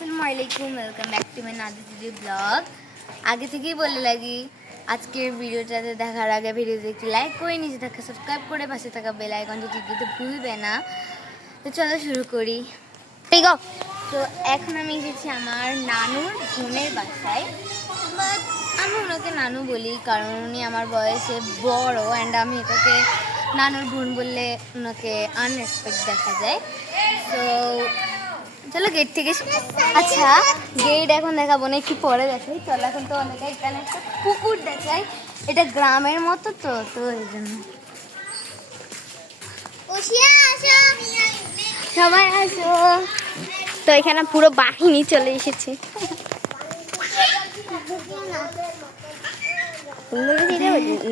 আসসালামু আলাইকুম, welcome back to my নাদু দিদি ব্লগ। আগে থেকেই বলে লাগি আজকের ভিডিওটাতে দেখার আগে ভিডিওতে একটি লাইক করে নিজে থাকা সাবস্ক্রাইব করে পাশে থাকা বেল আইকনটি টিপতে ভুলবে না। তো চলো শুরু করি। ঠিক আছে, তো এখন আমি এসেছি আমার নানুর বোনের বাসায়। বাট আমি ওনাকে নানু বলি কারণ উনি আমার বয়সে বড় অ্যান্ড আমি এটাকে নানুর বোন বললে ওনাকে আনরেসপেক্ট দেখা যায়। তো চলো গেট থেকে, আচ্ছা গেট এখন দেখাবো না, একটু পরে দেখাই। চলো এখন তো অনেকে এখানে একটা পুকুর দেখাই, এটা গ্রামের মতো তো তো এই জন্য সবাই আসো। তো এখানে পুরো বাহিনী চলে এসেছে।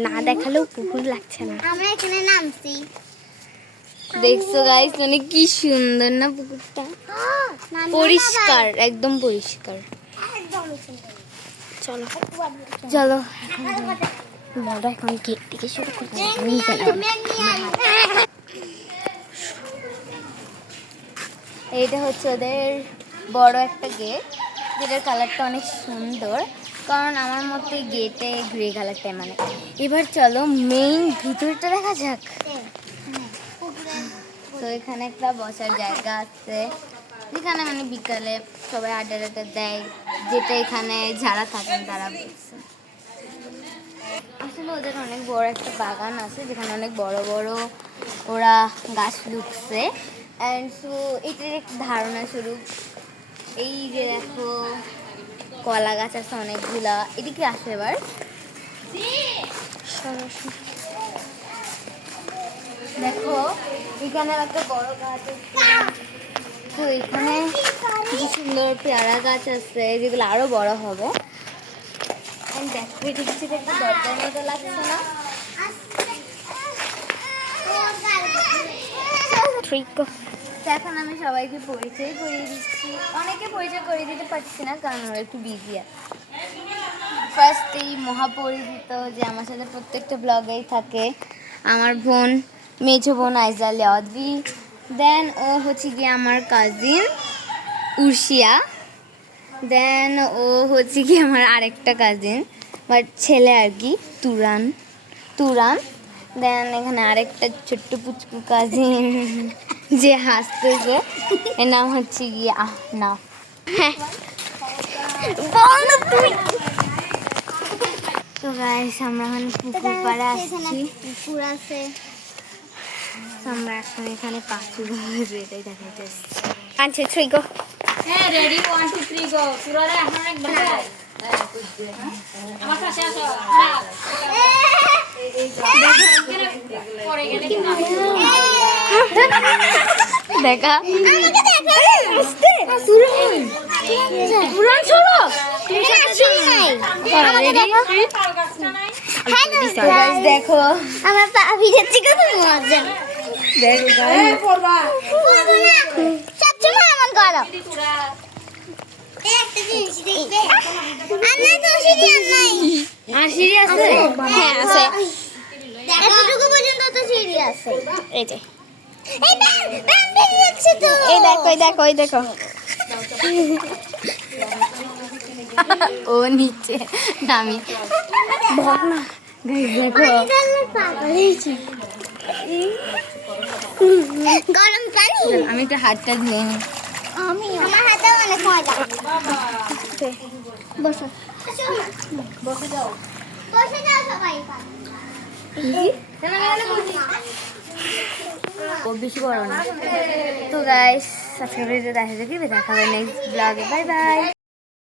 না দেখালেও পুকুর লাগছে না। আমরা এখানে নামছি, দেখছো গাইস, মানে কি সুন্দর না পুকুরটা, পরিষ্কার, একদম পরিষ্কার। চলো চলো বড় এখন গেট থেকে শুরু করছি। এইটা হচ্ছে ওদের বড় একটা গেট, যেটার কালারটা অনেক সুন্দর, কারণ আমার মতে গেটে গ্রে কালারটাই মানে। এবার চলো মেইন ভিতরটা দেখা যাক। তো এখানে একটা বসার জায়গা আছে, যেখানে মানে বিকালে সবাই আড্ডা টাড্ডা দেয়, যেটা এখানে যারা থাকেন তারা বলছে। আসলে ওদের অনেক বড় একটা বাগান আছে, যেখানে অনেক বড় বড় ওরা গাছ লুকছে। অ্যান্ড সো এটার একটা ধারণা স্বরূপ এই যে দেখো কলা গাছ আছে অনেকগুলা, এদিকে আসে। এবার দেখো এখানে একটা বড় গাছ আছে, তো এখানে কিছু সুন্দর পেয়ারা গাছ আছে যেগুলো আরো বড় হবে। দেখো এটা কিছু একটা দরজার মতো লাগছে না? এখন আমি সবাইকে পরিচয় করিয়ে দিচ্ছি, অনেকে পরিচয় করিয়ে দিতে পারছি না কারণ ওরা একটু বিজি আছে। ফার্স্ট এই মহাপরিচিত যে আমার সাথে প্রত্যেকটা ব্লগেই থাকে, আমার বোন, মেজো বোন আইজাল অদ্রি। দেন ও হচ্ছে গিয়ে আমার কাজিন উর্শিয়া। দেন ও হচ্ছে কি আমার আরেকটা কাজিন, বাট ছেলে আর কি, তুরান। দেন এখানে আরেকটা ছোট্ট পুচকু কাজিন যে হাসতেছে, এর নাম হচ্ছে গিয়ে না। তো গাইস আমরা এখন পুকুর পাড়ে আসছি, পুকুর আছে, আমরা এখন এখানে পাখি এটাই দেখাইতে আসছি। আচ্ছা থ্রি গো। হ্যাঁ রেডি 1 2 3 গো। পুরোটা এখন একবার আমার কাছে আসো। পরে গেলে দেখা পুরান চলো দেখো আমার পা ভিজেছি কত মজা। দেখো সবসময় এমন করো। আর সিঁড়ি আছে? হ্যাঁ আছে, এতটুকু পর্যন্ত তো সিঁড়ি আছে। এই যে এই দেখো এই দেখো। ও নিচে নামি দেখো গরম পানি। আমি একটু হাতটা ধুয়ে নিই। আমার হাতে অনেক মজা। বসো বসে যাও সবাই। ও বেশি বড় না। তো গাইস আজকের ভিডিওটা দেখা যাবে, দেখা হবে নেক্সট ব্লগে। Bye bye.